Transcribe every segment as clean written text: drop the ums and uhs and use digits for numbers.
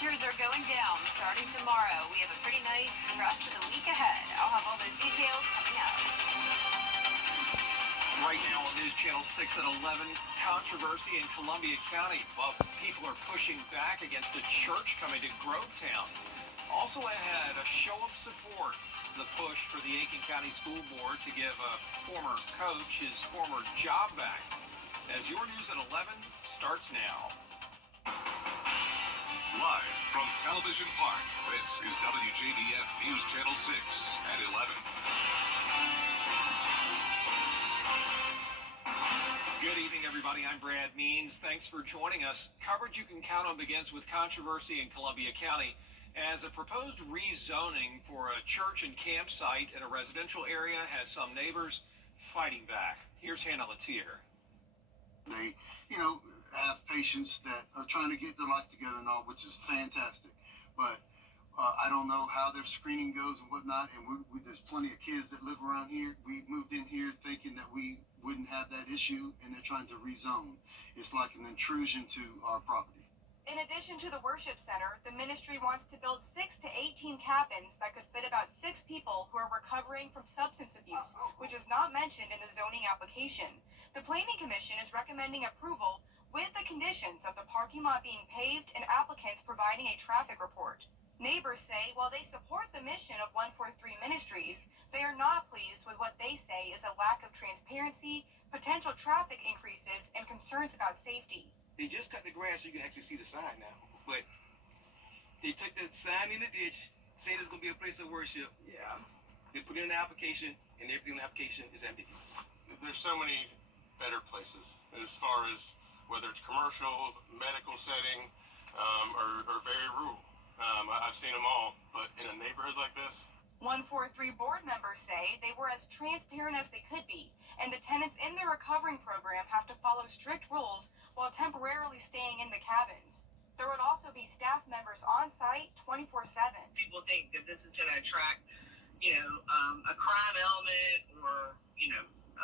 Temperatures are going down starting tomorrow. We have a pretty nice rest of the week ahead. I'll have all those details coming up. Right now on News Channel 6 at 11, controversy in Columbia County while people are pushing back against a church coming to Grovetown. Also ahead, a show of support, the push for the Aiken County School Board to give a former coach his former job back. As your news at 11 starts now. Live from Television Park, this is WJBF News Channel 6 at 11. Good evening, everybody. I'm Brad Means. Thanks for joining us. Coverage you can count on begins with controversy in Columbia County as a proposed rezoning for a church and campsite in a residential area has some neighbors fighting back. Here's Hannah Latier. They, have patients that are trying to get their life together and all, which is fantastic. But I don't know how their screening goes and whatnot. And there's plenty of kids that live around here. We moved in here thinking that we wouldn't have that issue, and they're trying to rezone. It's like an intrusion to our property. In addition to the worship center, the ministry wants to build 6 to 18 cabins that could fit about 6 people who are recovering from substance abuse, which is not mentioned in the zoning application. The Planning Commission is recommending approval with the conditions of the parking lot being paved and applicants providing a traffic report. Neighbors say while they support the mission of 143 Ministries, they are not pleased with what they say is a lack of transparency, potential traffic increases, and concerns about safety. They just cut the grass so you can actually see the sign now. But they took the sign in the ditch, saying it's going to be a place of worship. Yeah. They put it in the application, and everything in the application is ambiguous. There's so many better places as far as whether it's commercial, medical setting, or very rural. I've seen them all, but in a neighborhood like this, 143 board members say they were as transparent as they could be, and the tenants in their recovering program have to follow strict rules while temporarily staying in the cabins. There would also be staff members on site 24/7. People think that this is going to attract, a crime element or,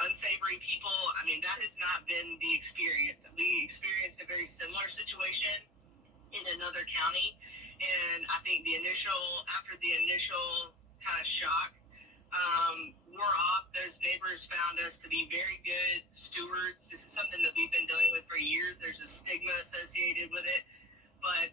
unsavory people. I mean, that has not been the experience. We experienced a very similar situation in another county, and I think after the initial kind of shock, wore off. Those neighbors found us to be very good stewards. This is something that we've been dealing with for years. There's a stigma associated with it. But,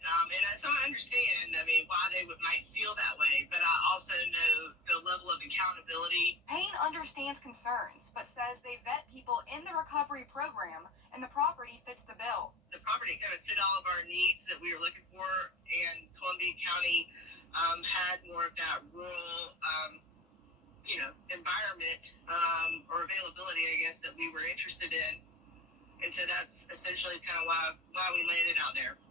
so I understand, why they might feel that way. But I also know the level of accountability. Payne understands concerns, but says they vet people in the recovery program, and the property fits the bill. The property kind of fit all of our needs that we were looking for, and Columbia County had more of that rural environment or availability, I guess, that we were interested in. And so that's essentially kind of why we landed out there.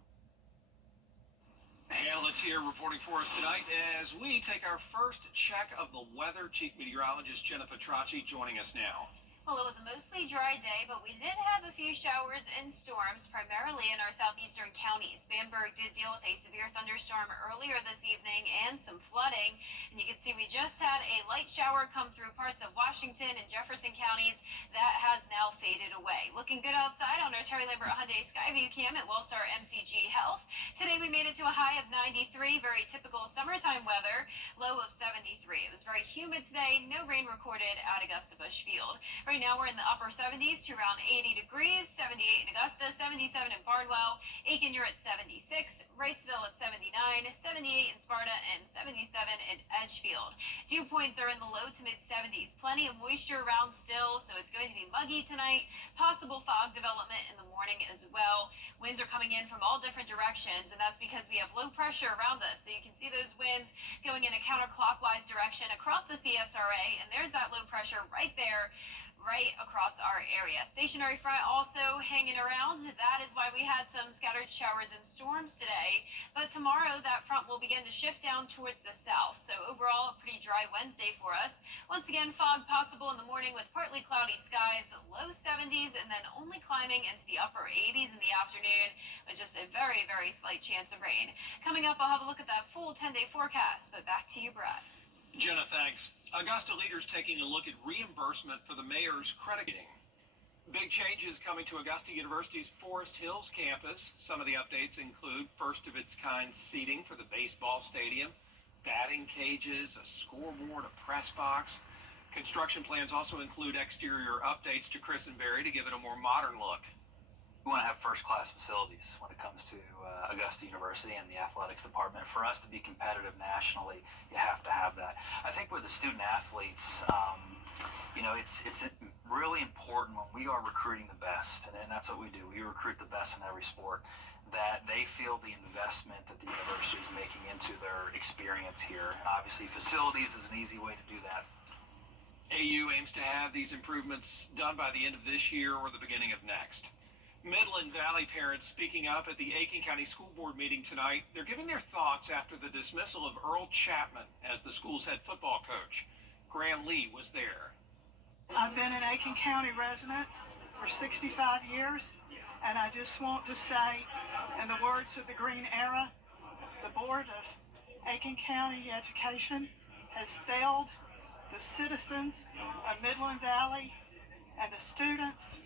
Hannah Latier reporting for us tonight as we take our first check of the weather. Chief Meteorologist Jenna Petracci joining us now. Well, it was a mostly dry day, but we did have a few showers and storms, primarily in our southeastern counties. Bamberg did deal with a severe thunderstorm earlier this evening and some flooding. And you can see we just had a light shower come through parts of Washington and Jefferson counties. That has now faded away. Looking good outside on our Terry Lambert Hyundai Skyview Cam at Wellstar MCG Health. Today we made it to a high of 93, very typical summertime weather, low of 73. It was very humid today, no rain recorded at Augusta Busch Field. Right now we're in the upper 70s to around 80 degrees, 78 in Augusta, 77 in Barnwell, Aiken you're at 76, Wrightsville at 79, 78 in Sparta, and 77 in Edgefield. Dew points are in the low to mid 70s. Plenty of moisture around still, so it's going to be muggy tonight. Possible fog development in the morning as well. Winds are coming in from all different directions, and that's because we have low pressure around us. So you can see those winds going in a counterclockwise direction across the CSRA, and there's that low pressure right there, right across our area. Stationary front also hanging around. That is why we had some scattered showers and storms today. But tomorrow, that front will begin to shift down towards the south. So overall, a pretty dry Wednesday for us. Once again, fog possible in the morning with partly cloudy skies, low 70s, and then only climbing into the upper 80s in the afternoon, with just a very, very slight chance of rain. Coming up, I'll have a look at that full 10-day forecast. But back to you, Brad. Jenna, thanks. Augusta leaders taking a look at reimbursement for the mayor's credit rating. Big changes coming to Augusta University's Forest Hills campus. Some of the updates include first-of-its-kind seating for the baseball stadium, batting cages, a scoreboard, a press box. Construction plans also include exterior updates to Chris and Barry to give it a more modern look. We want to have first-class facilities when it comes to Augusta University and the athletics department. For us to be competitive nationally, you have to have that. I think with the student athletes, it's really important when we are recruiting the best, and that's what we do. We recruit the best in every sport, that they feel the investment that the university is making into their experience here. And obviously facilities is an easy way to do that. AU aims to have these improvements done by the end of this year or the beginning of next. Midland Valley parents speaking up at the Aiken County School Board meeting tonight. They're giving their thoughts after the dismissal of Earl Chapman as the school's head football coach. Graham Lee was there. I've been an Aiken County resident for 65 years, and I just want to say, in the words of the Green Era, the Board of Aiken County Education has failed the citizens of Midland Valley and the students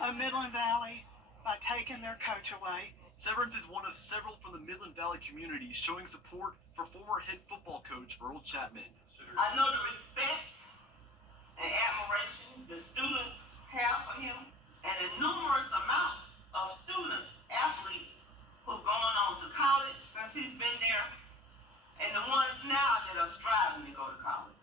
of Midland Valley by taking their coach away. Severance is one of several from the Midland Valley community showing support for former head football coach Earl Chapman. I know the respect and admiration the students have for him, and the numerous amounts of student athletes who've gone on to college since he's been there, and the ones now that are striving to go to college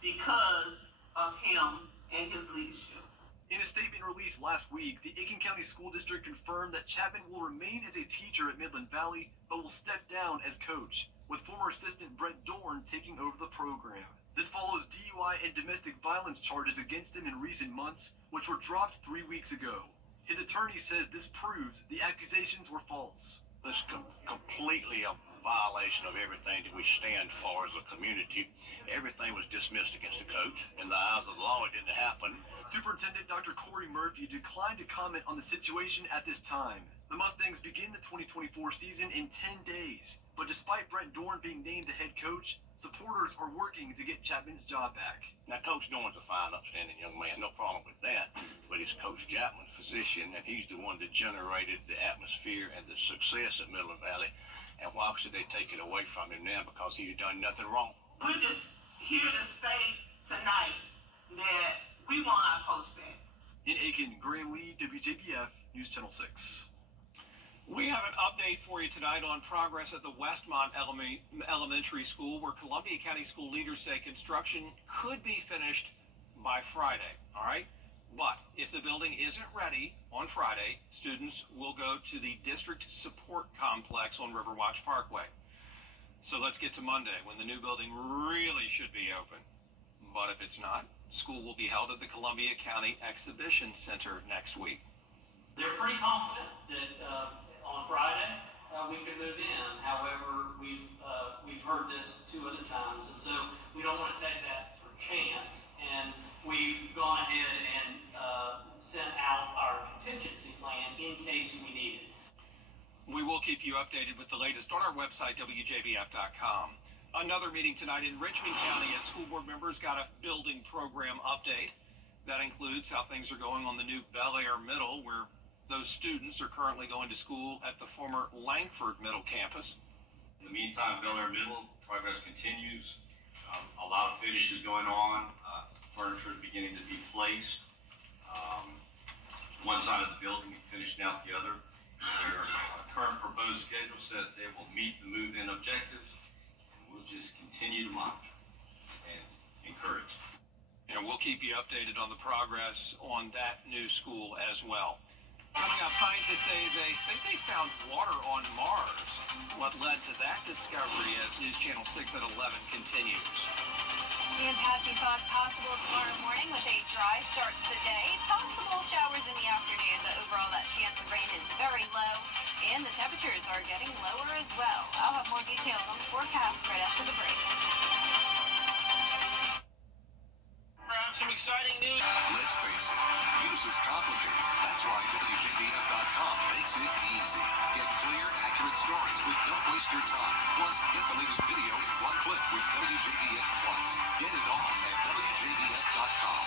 because of him and his leadership. In a statement released last week, the Aiken County School District confirmed that Chapman will remain as a teacher at Midland Valley, but will step down as coach, with former assistant Brent Dorn taking over the program. This follows DUI and domestic violence charges against him in recent months, which were dropped 3 weeks ago. His attorney says this proves the accusations were false. This is completely a violation of everything that we stand for as a community. Everything was dismissed against the coach. In the eyes of the law, it didn't happen. Superintendent Dr. Corey Murphy declined to comment on the situation at this time. The Mustangs begin the 2024 season in 10 days. But despite Brent Dorn being named the head coach, supporters are working to get Chapman's job back. Now, Coach Dorn's a fine, upstanding young man, no problem with that. But it's Coach Chapman's position, and he's the one that generated the atmosphere and the success at Midland Valley. And why should they take it away from him now because he's done nothing wrong? We're just here to say tonight that we want our coach back. In Aiken, Graham Lee, WJBF, News Channel 6. We have an update for you tonight on progress at the Westmont Elementary School, where Columbia County school leaders say construction could be finished by Friday, all right? But if the building isn't ready on Friday, students will go to the District Support Complex on Riverwatch Parkway. So let's get to Monday, when the new building really should be open. But if it's not, school will be held at the Columbia County Exhibition Center next week. They're pretty confident that on Friday we could move in. However, we've heard this 2 other times, and so we don't want to take that for chance. And we've gone ahead and sent out our contingency plan in case we need it. We will keep you updated with the latest on our website, WJBF.com. Another meeting tonight in Richmond County as school board members got a building program update. That includes how things are going on the new Bel Air Middle, where those students are currently going to school at the former Langford Middle campus. In the meantime, Bel Air Middle progress continues. A lot of finish is going on. Furniture is beginning to be placed. One side of the building and finished out the other. Their current proposed schedule says they will meet the move-in objectives, and we'll just continue to monitor and encourage. And we'll keep you updated on the progress on that new school as well. Coming up, scientists say they think they found water on Mars. What led to that discovery as News Channel 6 at 11 continues. And patchy fog possible tomorrow morning with a dry start to the day. Possible showers in the afternoon, but overall that chance of rain is very low. And the temperatures are getting lower as well. I'll have more details on the forecast right after the break. Some exciting news. Let's face it, news is complicated. That's why WJBF.com makes it easy. Get clear, accurate stories with Don't Waste Your Time. Plus, get the latest video in one click with WJBF Plus. Get it all at WJBF.com.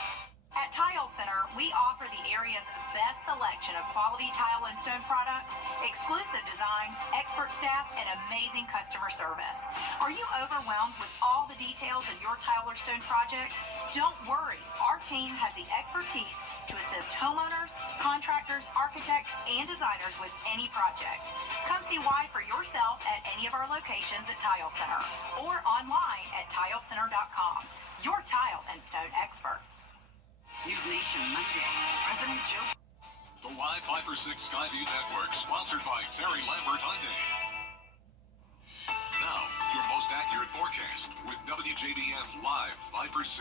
At Tile Center, we offer the area's best selection of quality tile and stone products, exclusive designs, expert staff, and amazing customer service. Are you overwhelmed with all the details in your tile or stone project? Don't worry, our team has the expertise to assist homeowners, contractors, architects, and designers with any project. Come see why for yourself at any of our locations at Tile Center or online at tilecenter.com. Your tile and stone experts. News Nation Monday. President Joe. The live 5 for 6 Skyview Network, sponsored by Terry Lambert Hyundai. Now, your most accurate forecast with WJBF Live 5 for 6.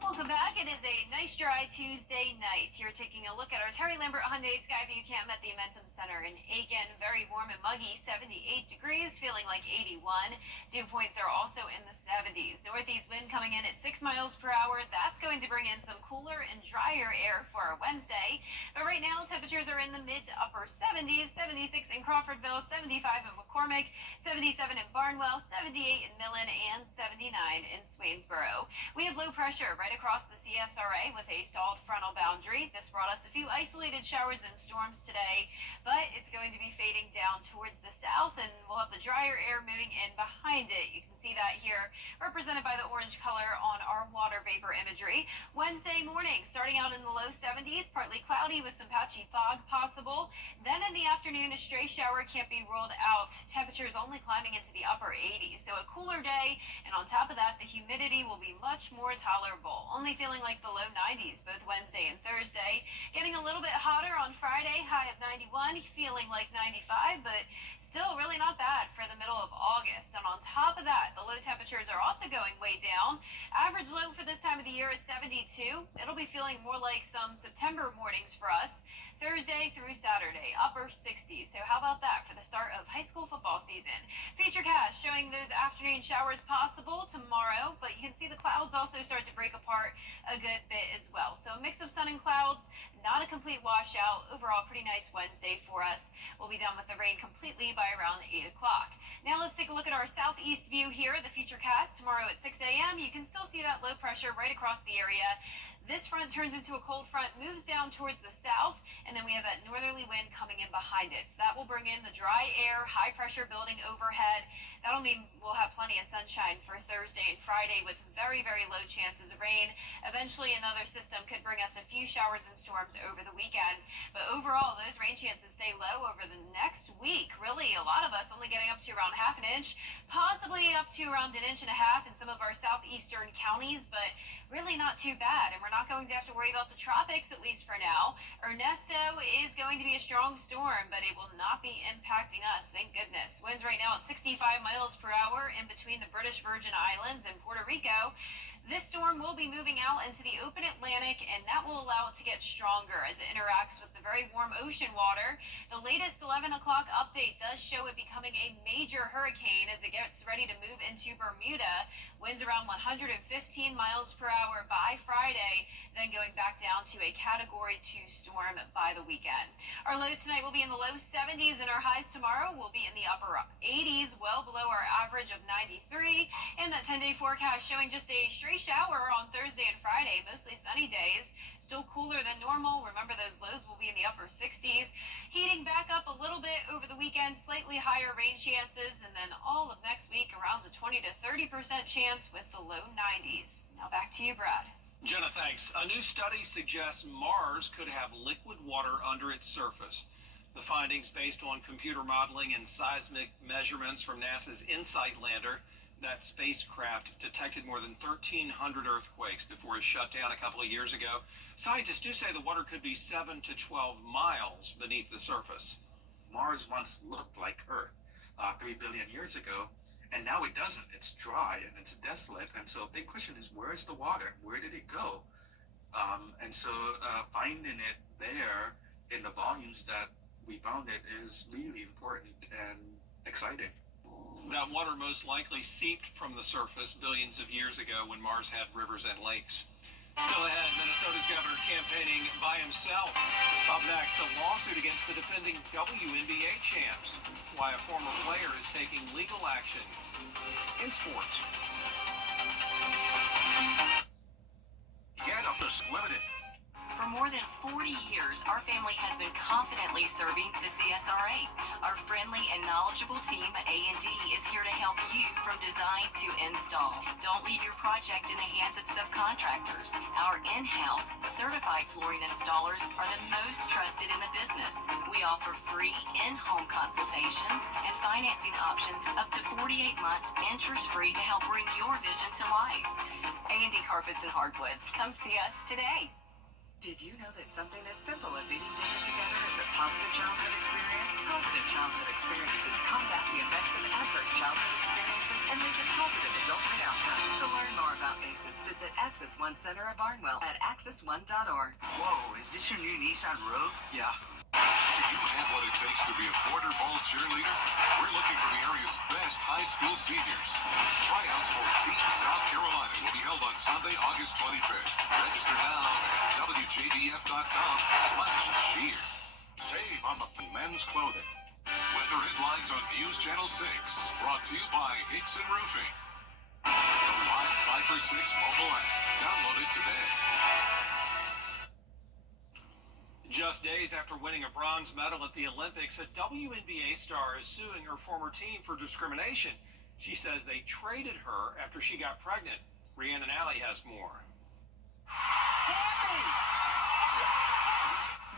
Welcome back. It is a nice dry Tuesday night. You're taking a look at our Terry Lambert Hyundai Skyview Cam at the Amentum Center in Aiken. Very warm and muggy, 78 degrees, feeling like 81. Dew points are also in the 70s. Northeast wind coming in at 6 miles per hour. That's going to bring in some cooler and drier air for our Wednesday. But right now, temperatures are in the mid to upper 70s, 76 in Crawfordville, 75 in McCormick, 77 in Barnwell, 78 in Millen, and 79 in Swainsboro. We have low pressure right across the CSRA with a stalled frontal boundary. This brought us a few isolated showers and storms today, but it's going to be fading down towards the south, and we'll have the drier air moving in behind it. You can see that here represented by the orange color on our water vapor imagery. Wednesday morning, starting out in the low 70s, partly cloudy with some patchy fog possible. Then in the afternoon, a stray shower can't be ruled out. Temperatures only climbing into the upper 80s, so a cooler day, and on top of that, the humidity will be much more tolerable. Only feeling like the low 90s both Wednesday and Thursday. Getting a little bit hotter on Friday, high of 91, feeling like 95, but still really not bad for the middle of August. And on top of that, the low temperatures are also going way down. Average low for this time of the year is 72. It'll be feeling more like some September mornings for us. Thursday through Saturday, upper 60s. So how about that for the start of high school football season? Futurecast showing those afternoon showers possible tomorrow, but you can see the clouds also start to break apart a good bit as well. So a mix of sun and clouds, not a complete washout. Overall, pretty nice Wednesday for us. We'll be done with the rain completely by around 8 o'clock. Now let's take a look at our southeast view here, the Futurecast. Tomorrow at 6 a.m., you can still see that low pressure right across the area. This front turns into a cold front, moves down towards the south, and then we have that northerly wind coming in behind it. So that will bring in the dry air, high pressure building overhead. That'll mean we'll have plenty of sunshine for Thursday and Friday with very, very low chances of rain. Eventually, another system could bring us a few showers and storms over the weekend. But overall, those rain chances stay low over the next week. Really, a lot of us only getting up to around half an inch, possibly up to around an inch and a half in some of our southeastern counties, but really not too bad. And we're not going to have to worry about the tropics, at least for now. Ernesto is going to be a strong storm, but it will not be impacting us, thank goodness. Winds right now at 65 miles per hour in between the British Virgin Islands and Puerto Rico. This storm will be moving out into the open Atlantic, and that will allow it to get stronger as it interacts with the very warm ocean water. The latest 11 o'clock update does show it becoming a major hurricane as it gets ready to move into Bermuda. Winds around 115 miles per hour by Friday, then going back down to a Category 2 storm by the weekend. Our lows tonight will be in the low 70s, and our highs tomorrow will be in the upper 80s, well below our average of 93. And that 10-day forecast showing just a straight shower on Thursday and Friday, mostly sunny days. Still cooler than normal. Remember, those lows will be in the upper 60s. Heating back up a little bit over the weekend, slightly higher rain chances, and then all of next week around a 20 to 30% chance with the low 90s. Now back to you, Brad. Jenna, thanks. A new study suggests Mars could have liquid water under its surface. The findings, based on computer modeling and seismic measurements from NASA's InSight lander, that spacecraft detected more than 1,300 earthquakes before it shut down a couple of years ago. Scientists do say the water could be 7 to 12 miles beneath the surface. Mars once looked like Earth 3 billion years ago, and now it doesn't. It's dry and it's desolate, and so big question is, where's the water? Where did it go? And so finding it there in the volumes that we found it is really important and exciting. That water most likely seeped from the surface billions of years ago when Mars had rivers and lakes. Still ahead, Minnesota's governor campaigning by himself. Up next, a lawsuit against the defending WNBA champs. Why a former player is taking legal action. In sports. Get up to Limited. 40 years, our family has been confidently serving the CSRA. Our friendly and knowledgeable team at A&D is here to help you from design to install. Don't leave your project in the hands of subcontractors. Our in-house certified flooring installers are the most trusted in the business. We offer free in-home consultations and financing options up to 48 months interest-free to help bring your vision to life. A&D Carpets and Hardwoods. Come see us today. Did you know that something as simple as eating dinner together is a positive childhood experience? Positive childhood experiences combat the effects of adverse childhood experiences and lead to positive adulthood outcomes. To learn more about ACEs, visit Axis One Center of Barnwell at axis1.org. Whoa, is this your new Nissan Rogue? Yeah. Do you have what it takes to be a Border Bowl cheerleader? We're looking for the area's best high school seniors. Tryouts for Team South Carolina will be held on Sunday, August 25th. Register now at WJBF.com/cheer. Save on the men's clothing. Weather headlines on News Channel 6. Brought to you by Hickson Roofing. The Live 5 for 6 mobile app. Download it today. Just days after winning a bronze medal at the Olympics, a WNBA star is suing her former team for discrimination. She says they traded her after she got pregnant. Rhiannon Alley has more.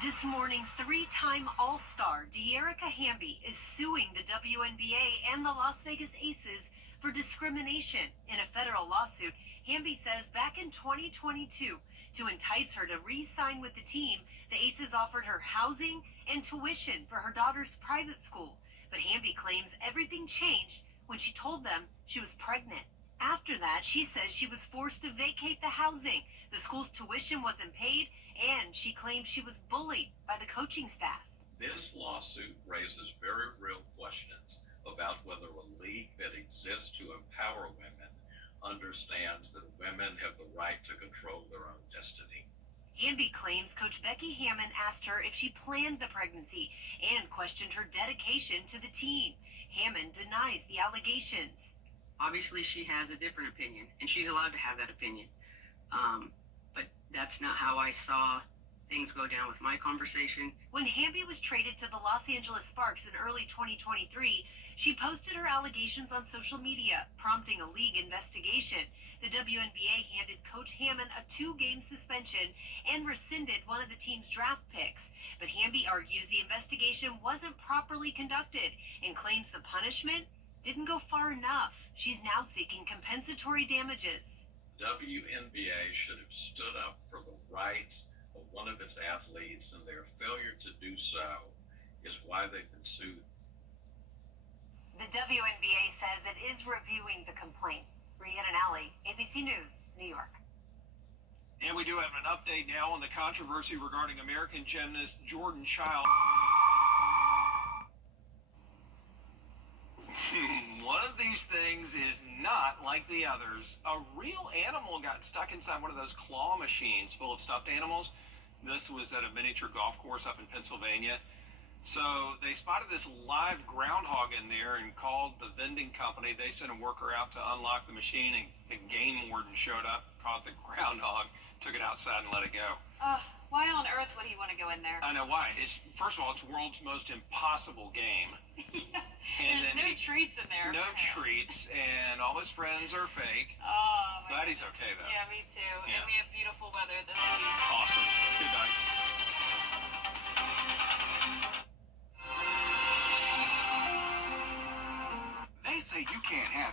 This morning, three-time All-Star De'Erica Hamby is suing the WNBA and the Las Vegas Aces for discrimination. In a federal lawsuit, Hamby says back in 2022, to entice her to re-sign with the team, the Aces offered her housing and tuition for her daughter's private school. But Hamby claims everything changed when she told them she was pregnant. After that, she says she was forced to vacate the housing. The school's tuition wasn't paid, and she claims she was bullied by the coaching staff. This lawsuit raises very real questions about whether a league that exists to empower women understands that women have the right to control their own destiny. Hamby claims Coach Becky Hammond asked her if she planned the pregnancy and questioned her dedication to the team. Hammond denies the allegations. Obviously, she has a different opinion, and she's allowed to have that opinion. But that's not how I saw things go down with my conversation. When Hamby was traded to the Los Angeles Sparks in early 2023, she posted her allegations on social media, prompting a league investigation. The WNBA handed Coach Hammond a 2-game suspension and rescinded one of the team's draft picks. But Hamby argues the investigation wasn't properly conducted and claims the punishment didn't go far enough. She's now seeking compensatory damages. WNBA should have stood up for the rights of one of its athletes, and their failure to do so is why they've been sued. The WNBA says it is reviewing the complaint. Rhiannon Alley, ABC News, New York. And we do have an update now on the controversy regarding American gymnast Jordan Child. One of these things is not like the others. A real animal got stuck inside one of those claw machines full of stuffed animals. This was at a miniature golf course up in Pennsylvania. So they spotted this live groundhog in there and called the vending company. They sent a worker out to unlock the machine, and the game warden showed up, caught the groundhog, took it outside and let it go. Why on earth would he want to go in there? I know why. First of all, it's the world's most impossible game. Yeah. And There's no treats in there. No treats, and all his friends are fake. Oh, Glad he's okay, though. Yeah, me too. Yeah. And we have beautiful weather this week. Awesome. Good night. They say you can't have